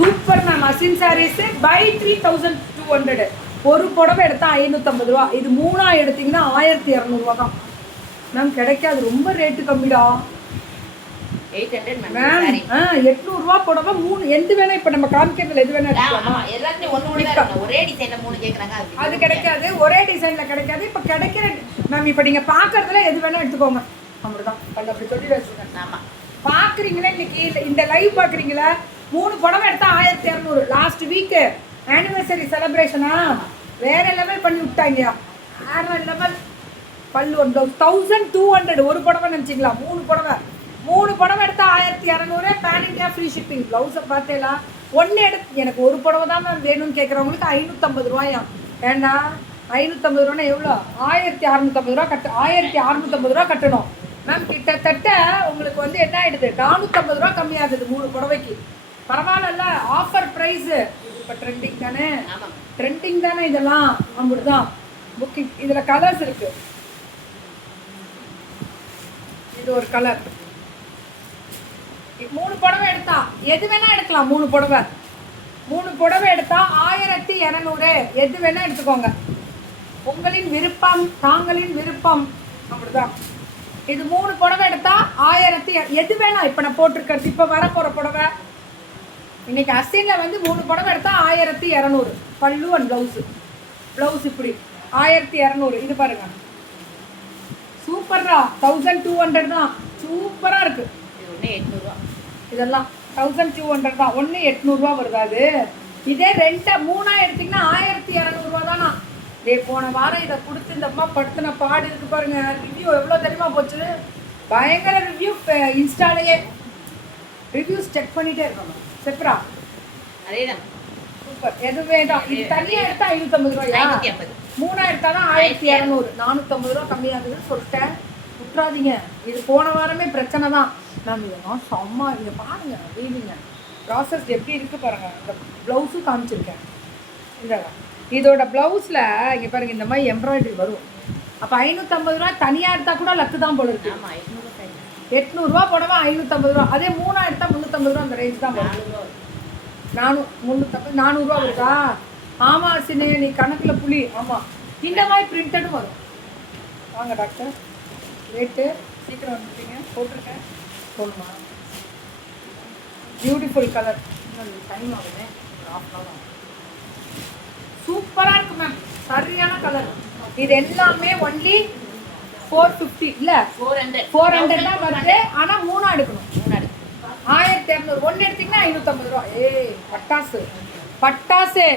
Super ma'am. Asin saris by 3200. ஒரு புடவை எடுத்தா 550 ரூபா. இது 3ஆ எடுத்தீங்கன்னா 1200 ரூபா தான் மேம். கிடைக்காது, ரொம்ப ரேட்டு கம்மிடா. 800 மேம் 800 ரூபா புடவை 3 எந்த வேணா. இப்போ நம்ம காமிக்கிறதுல எது வேணா எடுக்கலாமா? எல்லாத்தையும் ஒரே டிசைன்ல 3 கேக்குறாங்க. அது கிடைக்காது, ஒரே டிசைன்ல கிடைக்காது. இப்போ கிடைக்கிற மேம் இப்போ நீங்க பாக்குறதுல எது வேணா எடுத்துக்கோங்க. அப்படிதான் அப்படி சொல்லி வச்சுருக்கேன். ஆமா, பாக்குறீங்களா இன்னைக்கு இந்த லைவ் பாக்குறீங்களா? 3 புடவை எடுத்தா 1200. லாஸ்ட் வீக் ஆனிவர்சரி செலிப்ரேஷனா வேற லெவல் பண்ணி விட்டாங்க. வேற லெவல். பல்லு 1200. ஒரு புடவை நினைச்சிங்களா? 3 புடவை எடுத்தா 1200. Pan India free shipping. ப்ளவுஸை பார்த்தேலா? ஒன்று எடுத்து எனக்கு ஒரு புடவை தான் மேம் வேணும்னு கேட்குறவங்களுக்கு 550 ரூபாயா. ஏன்னா 550 ரூபான்னா எவ்வளோ? 1650 ரூபா 1650 ரூபா கட்டணும் மேம். கிட்டத்தட்ட உங்களுக்கு வந்து என்ன ஆயிடுது? 450 ரூபா கம்மியாகுது 3 புடவைக்கு. பரவாயில்ல, ஆஃபர் ப்ரைஸு. இப்போ ட்ரெண்டிங் தானே, ட்ரெண்டிங் தானே இதெல்லாம். அப்படிதான் புக்கிங். இதில் கலர்ஸ் இருக்கு. இது ஒரு கலர். 3 புடவை எடுத்தா எது வேணா எடுக்கலாம். 3 புடவை எடுத்தா 1200. எது வேணா எடுத்துக்கோங்க. உங்களின் விருப்பம், தாங்களின் விருப்பம். அப்படிதான். இது 3 புடவை எடுத்தா 1000. எது வேணா. இப்போ நான் போட்டிருக்கிறது இப்போ வர போகிற புடவை. இன்னைக்கு அசினில் வந்து 3 புடவை எடுத்தா 1200. பல்லு அண்ட் ப்ளவுஸ் இப்படி 1200. இது பாருங்க, சூப்பரா 1200 தான். சூப்பராக இருக்கு. இது 800 ரூபா. இதெல்லாம் 1200 தான். 800 ரூபா வருது. இதே 3ஆ எடுத்தீங்கன்னா 1200 ரூபா தானா. போன வாரம் இதை கொடுத்து இந்த அம்மா படுத்தின பாடு இருக்கு பாருங்க. ரிவ்யூ எவ்வளோ தெரியுமா போச்சு? பயங்கர ரிவ்யூ. இன்ஸ்டாலேயே ரிவ்யூஸ் செக் பண்ணிட்டே இருக்கணும். செப்ரா அதேதான் சூப்பர். எதுவே தான். இது தனியாக எடுத்தா 550 ரூபாயா? 550. 3ஆ எடுத்தா தான் 1200. 450 ரூபா கம்மியாகுதுன்னு சொல்லிட்டேன். விட்டுறாதீங்க. இது போன வாரமே பிரச்சனை தான். நான் இதெல்லாம் செம்ம. இங்கே பாருங்க, வீவிங்க ப்ராசஸ் எப்படி இருக்குது பாருங்கள். இந்த ப்ளவுஸும் காமிச்சிருக்கேன். இந்த இதோட ப்ளவுஸில் இங்கே பாருங்கள், இந்த மாதிரி எம்ப்ராய்டரி வரும். அப்போ 550 ரூபா தனியாக எடுத்தால் கூட லக்கு தான் போல இருக்கு. ஆமாம், 800 ரூபா புடவை 550 ரூபா. அதே 3ஆ எடுத்தால் 350 ரூபா. அந்த ரேஞ்ச் தான் வரும். 400 ரூபா இருக்கா? ஆமாம் சினே, நீ கணக்கில் புளி. ஆமாம், இந்த மாதிரி பிரிண்டடும் வரும். வாங்க டாக்டர், ரேட்டு சீக்கிரம் வந்துட்டீங்க. போட்டிருக்கேன் சொல்லுமா. Beautiful colour. இன்னும் டைம் ஆகுது, ஒரு 1/2 hour ஆகும். சூப்பராக இருக்கு மேம். சரியான கலர். இது எல்லாமே ஒன்லி 450 இல்லை 400 தான் வருது. ஆனால் 3ஆ எடுக்கணும். 1200. 1 எடுத்தீங்கன்னா 550 ரூபா. பட்டாசு.